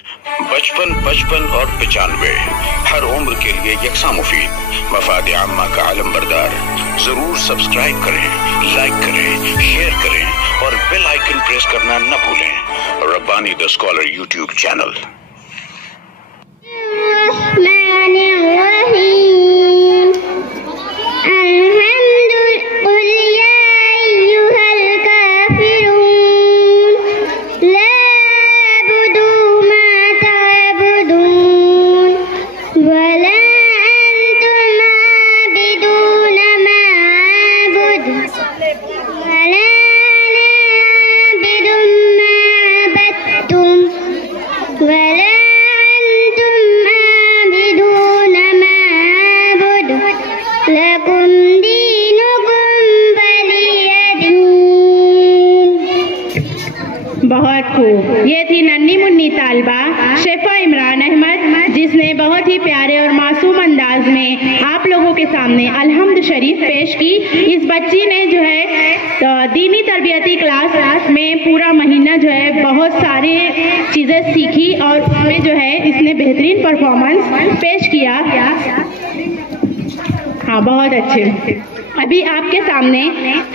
55, 55 और 95 हर उम्र के लिए यकसा मुफीद, मफाद आम्मा का आलम बरदार। जरूर सब्सक्राइब करें, लाइक करें, शेयर करें और बेल आइकन प्रेस करना न भूलें। Rabbani the scholar YouTube channel. बहुत खूब। ये थी नन्ही मुन्नी तालिबा शेफा इमरान अहमद, जिसने बहुत ही प्यारे और मासूम अंदाज में आप लोगों के सामने अलहम्द शरीफ पेश की। इस बच्ची ने जो है दीनी तरबियती क्लास में पूरा महीना जो है बहुत सारी चीजें सीखी और उसमें जो है इसने बेहतरीन परफॉर्मेंस पेश किया। हाँ, बहुत अच्छे। अभी आपके सामने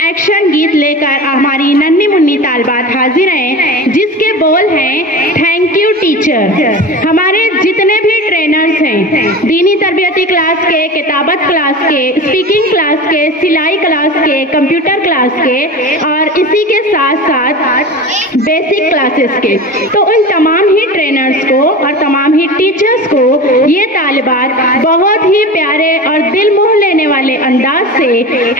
एक्शन गीत लेकर हमारी नन्ही मुन्नी तालिबात हाजिर हैं, जिसके बोल हैं थैंक यू टीचर। हमारे जितने भी ट्रेनर्स हैं, दीनी तरबियती क्लास के, किताबत क्लास के, स्पीकिंग क्लास के, सिलाई क्लास के, कंप्यूटर क्लास के और इसी के साथ साथ बेसिक क्लासेस के, तो उन तमाम ही ट्रेनर्स को और तमाम ही टीचर्स को ये तालिबात बहुत ही प्यारे और दिल मोह लेने वाले अंदाज से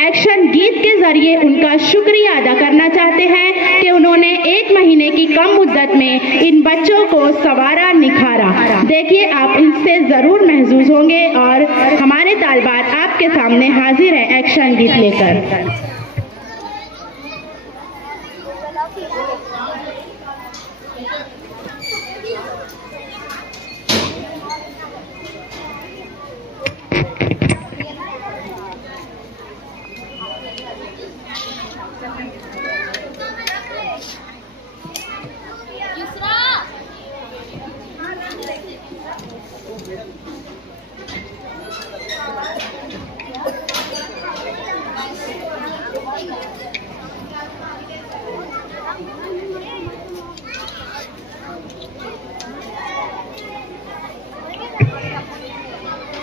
एक्शन गीत के जरिए उनका शुक्रिया अदा करना चाहते हैं कि उन्होंने एक महीने की कम मुद्दत में इन बच्चों को संवारा, निखारा। देखिए, आप इनसे जरूर महसूस होंगे और हमारे तालिबात आपके सामने हाजिर है एक्शन गीत लेकर।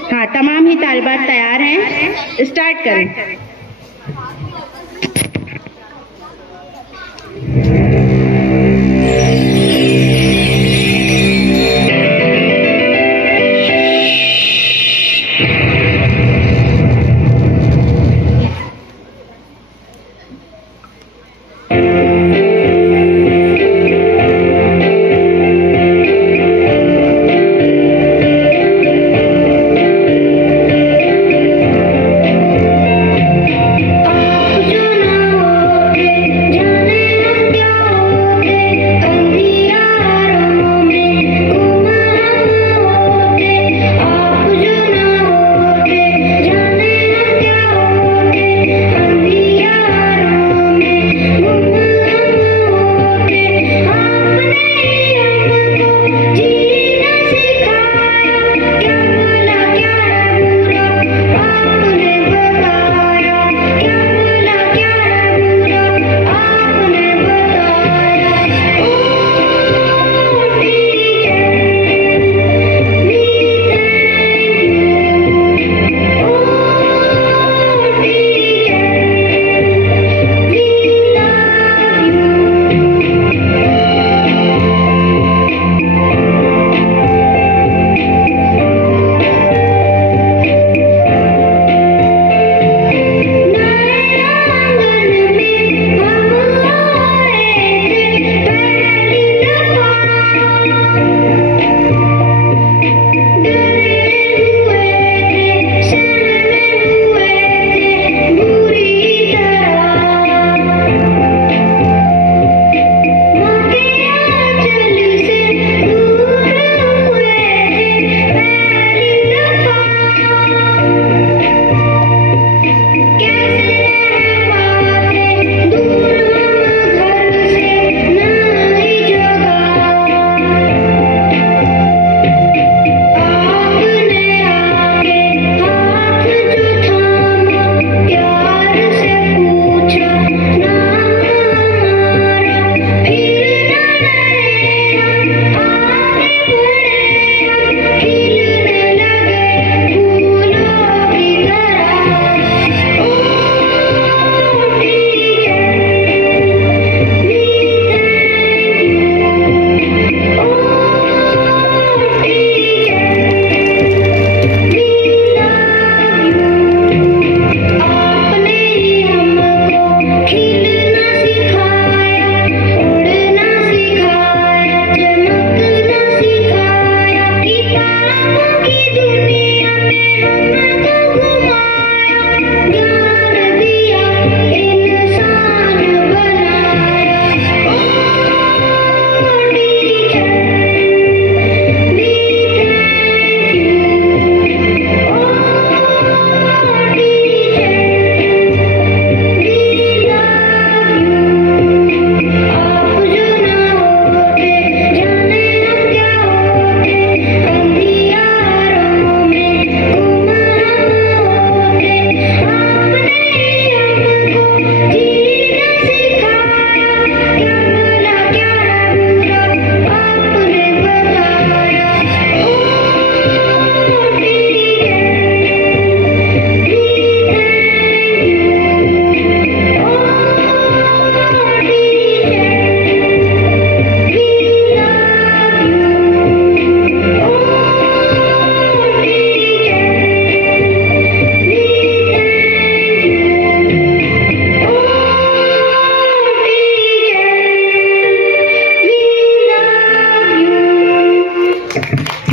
हाँ, तमाम ही तालिबात तैयार हैं, स्टार्ट करें।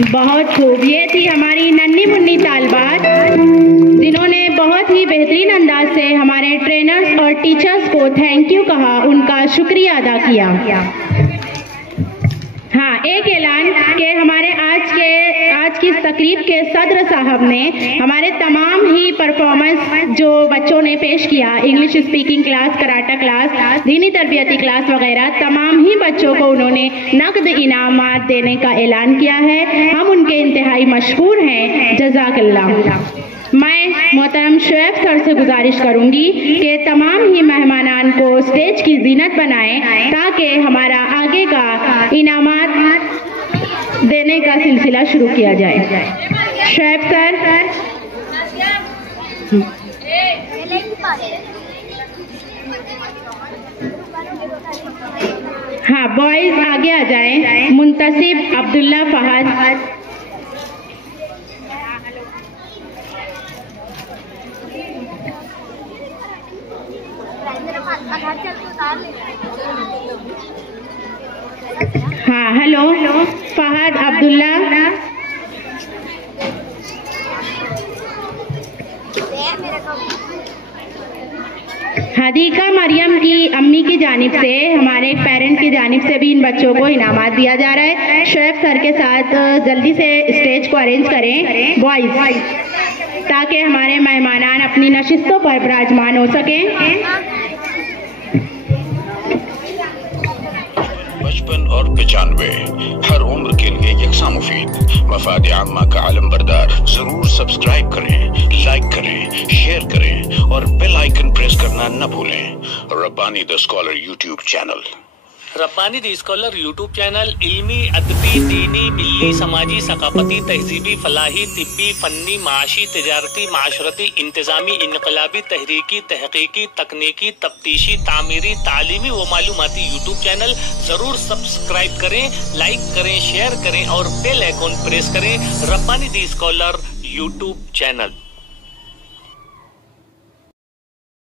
बहुत खूब। ये थी हमारी नन्ही मुन्नी तालबात, जिन्होंने बहुत ही बेहतरीन अंदाज से हमारे ट्रेनर्स और टीचर्स को थैंक यू कहा, उनका शुक्रिया अदा किया। हाँ, एक ऐलान के हमारे आज की इस तकरीब के सदर साहब ने हमारे तमाम ही परफॉर्मेंस जो बच्चों ने पेश किया, English speaking class, karate class, दीनी तरबियती क्लास वगैरह, तमाम ही बच्चों को उन्होंने नकद इनामात देने का ऐलान किया है। हम उनके इंतहाई मशहूर हैं, जज़ाकल्लाह। मैं मोहतरम शुएब सर से गुजारिश करूंगी कि तमाम ही मेहमानान को स्टेज की जीनत बनाएं ताकि हमारा आगे का इनामात देने का सिलसिला शुरू किया जाए। शुएब सर। हाँ, बॉयज आगे आ जाएं। मुंतसिब अब्दुल्ला फहद। हाँ, हेलो फहद अब्दुल्ला। हदीका मरियम की अम्मी की जानिब से, हमारे एक पेरेंट की जानिब से भी इन बच्चों को इनामात दिया जा रहा है। शुएब सर के साथ जल्दी से स्टेज को अरेंज करें बॉयज, ताकि हमारे मेहमानान अपनी नशिस्तों पर विराजमान हो सकें। 55 और 95 हर उम्र के लिए यकसा मुफीद। मफाद आम्मा का आलम बरदार। जरूर सब्सक्राइब करें, लाइक करें, शेयर करें और बेल आइकन प्रेस करना न भूलें। Rabbani the scholar YouTube channel. Rabbani the scholar YouTube channel इल्मी, अदबी, दीनी, मिल्ली, समाजी, सकाफती, तहजीबी, फलाही, तिब्बी, फन्नी, माशी, तिजारती, माशरती, इंतजामी, इनकलाबी, तहरीकी, तहकीकी, तकनीकी, तफ्तीशी, तामीरी, तालीमी व मालूमाती यूट्यूब चैनल जरूर सब्सक्राइब करें, लाइक करें, शेयर करें और बेल आइकन प्रेस करें। Rabbani the scholar YouTube channel.